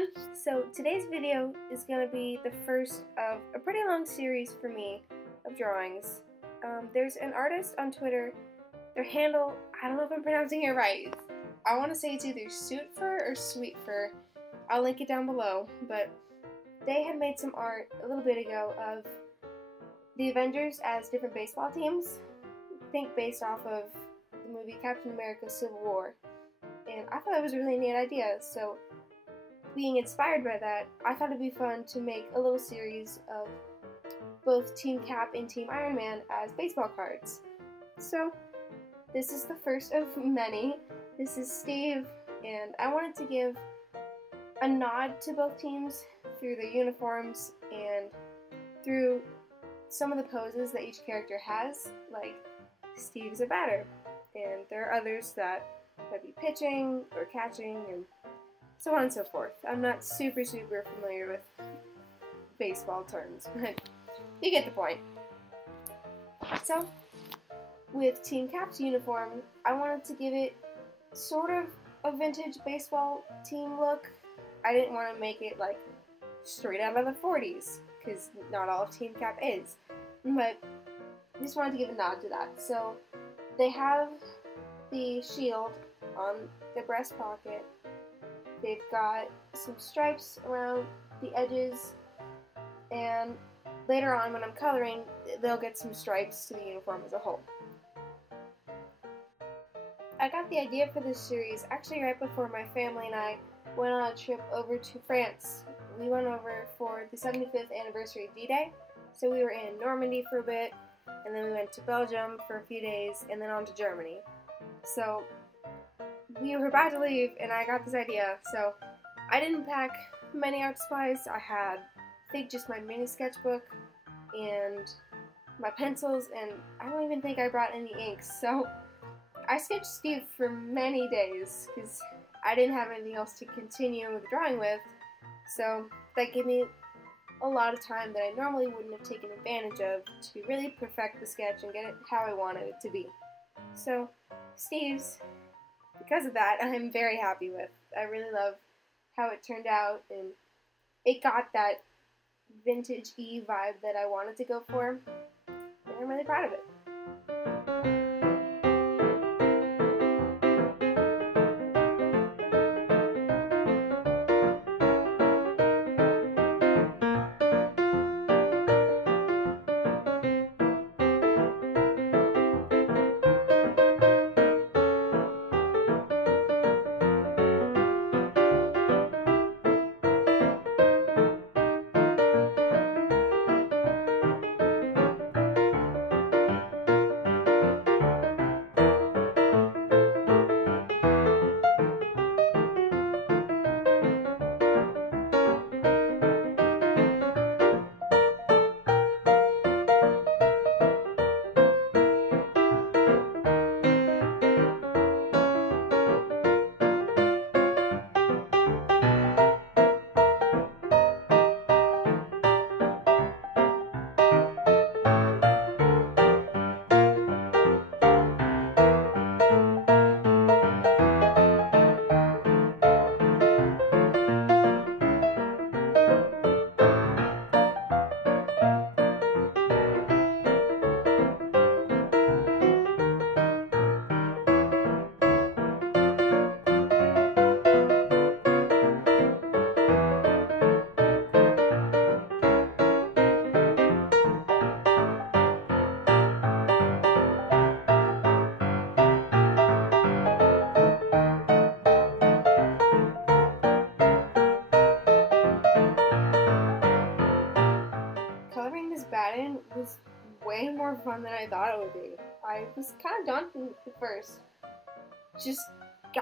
everyone! So today's video is going to be the first of a pretty long series for me of drawings. There's an artist on Twitter, their handle, I don't know if I'm pronouncing it right. I want to say it's either Suitfur or Sweetfur. I'll link it down below, but they had made some art a little bit ago of the Avengers as different baseball teams. I think based off of the movie Captain America Civil War. And I thought it was a really neat idea, so being inspired by that, I thought it'd be fun to make a little series of both Team Cap and Team Iron Man as baseball cards. So, this is the first of many. This is Steve, and I wanted to give a nod to both teams through their uniforms and through some of the poses that each character has, like Steve's a batter, and there are others that might be pitching or catching and so on and so forth. I'm not super familiar with baseball terms, but you get the point. So, with Team Cap's uniform, I wanted to give it sort of a vintage baseball team look. I didn't want to make it like straight out of the 40s, because not all of Team Cap is, but I just wanted to give a nod to that. So, they have the shield on the breast pocket. They've got some stripes around the edges, and later on when I'm coloring, they'll get some stripes to the uniform as a whole. I got the idea for this series actually right before my family and I went on a trip over to France. We went over for the 75th anniversary of D-Day, so we were in Normandy for a bit, and then we went to Belgium for a few days, and then on to Germany. So we were about to leave, and I got this idea, so I didn't pack many art supplies. I had, I think, just my mini sketchbook and my pencils, and I don't even think I brought any inks, so I sketched Steve for many days, because I didn't have anything else to continue with drawing with, so that gave me a lot of time that I normally wouldn't have taken advantage of to really perfect the sketch and get it how I wanted it to be. So, Steve's, because of that, I'm very happy with. I really love how it turned out, and it got that vintage-y vibe that I wanted to go for, and I'm really proud of it. Coloring this bat-in was way more fun than I thought it would be. I was kind of daunted at first. Just,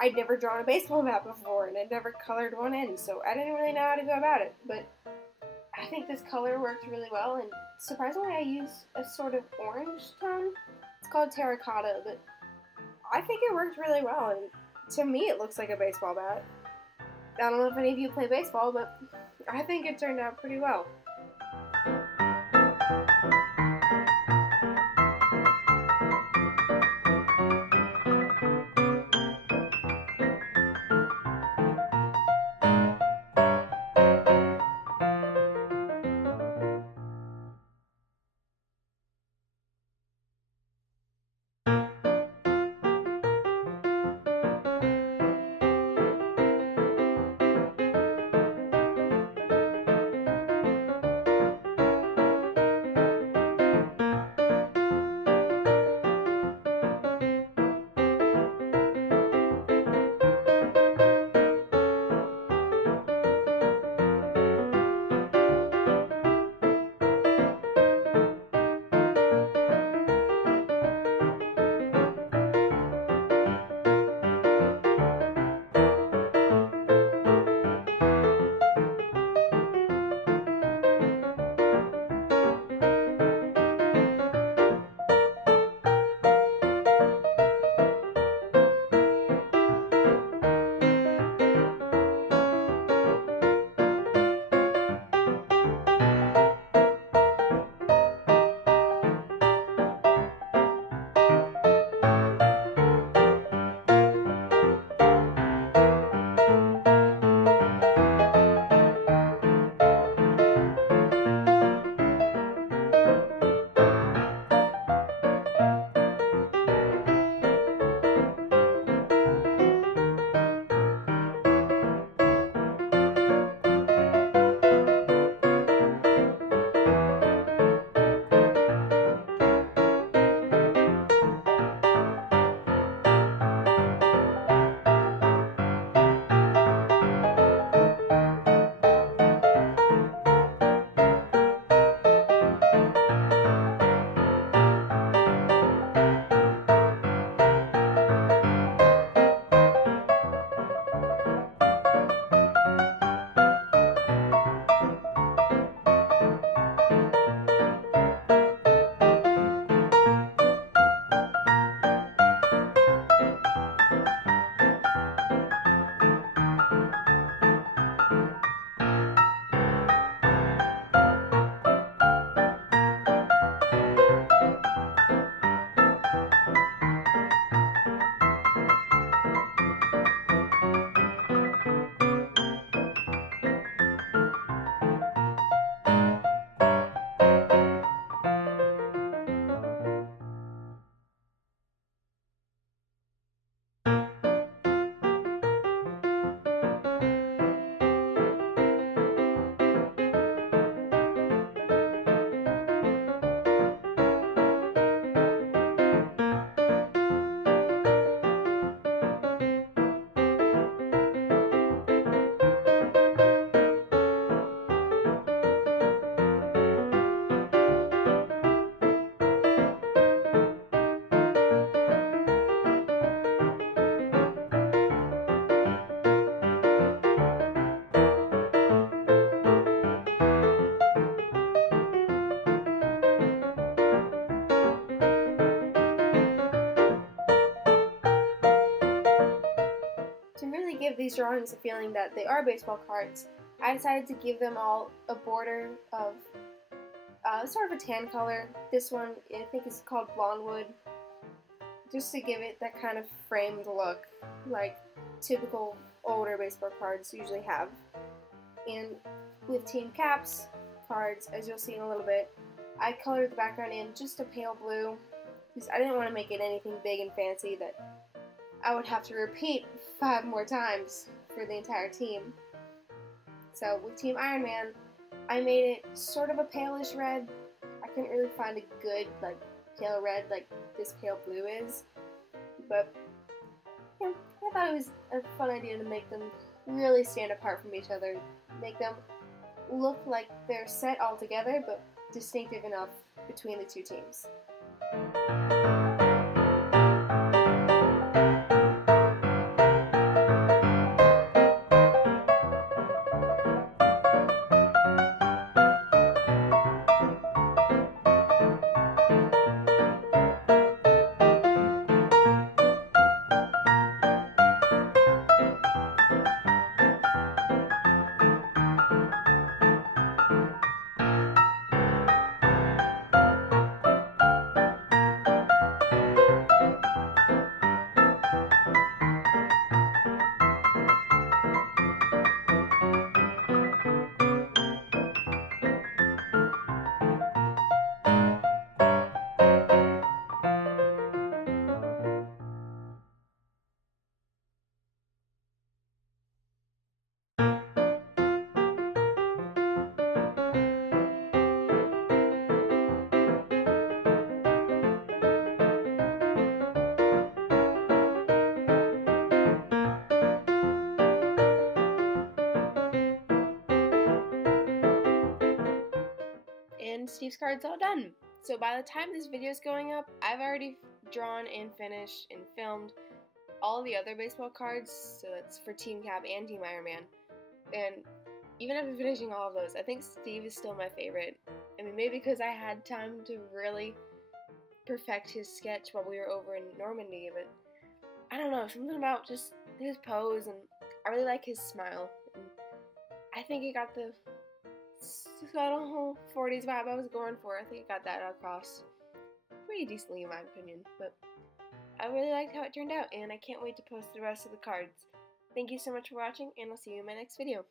I'd never drawn a baseball bat before, and I'd never colored one in, so I didn't really know how to go about it. But I think this color worked really well, and surprisingly I used a sort of orange tone. It's called terracotta, but I think it worked really well, and to me it looks like a baseball bat. I don't know if any of you play baseball, but I think it turned out pretty well. these drawings a feeling that they are baseball cards, I decided to give them all a border of sort of a tan color. This one I think is called Blonde Wood, just to give it that kind of framed look like typical older baseball cards usually have. And with Team Cap's cards, as you'll see in a little bit, I colored the background in just a pale blue because I didn't want to make it anything big and fancy that I would have to repeat 5 more times for the entire team. So with Team Iron Man, I made it sort of a palish red. I couldn't really find a good like pale red like this pale blue is, but yeah, I thought it was a fun idea to make them really stand apart from each other, make them look like they're set all together but distinctive enough between the two teams. And Steve's card's all done. So by the time this video is going up, I've already drawn and finished and filmed all the other baseball cards, so that's for Team Cap and Team Iron Man. And even after finishing all of those, I think Steve is still my favorite. I mean, maybe because I had time to really perfect his sketch while we were over in Normandy, but I don't know, something about just his pose, and I really like his smile. And I think he got the whole 40s vibe I was going for. I think I got that across pretty decently in my opinion, but I really liked how it turned out, and I can't wait to post the rest of the cards. Thank you so much for watching, and I'll see you in my next video.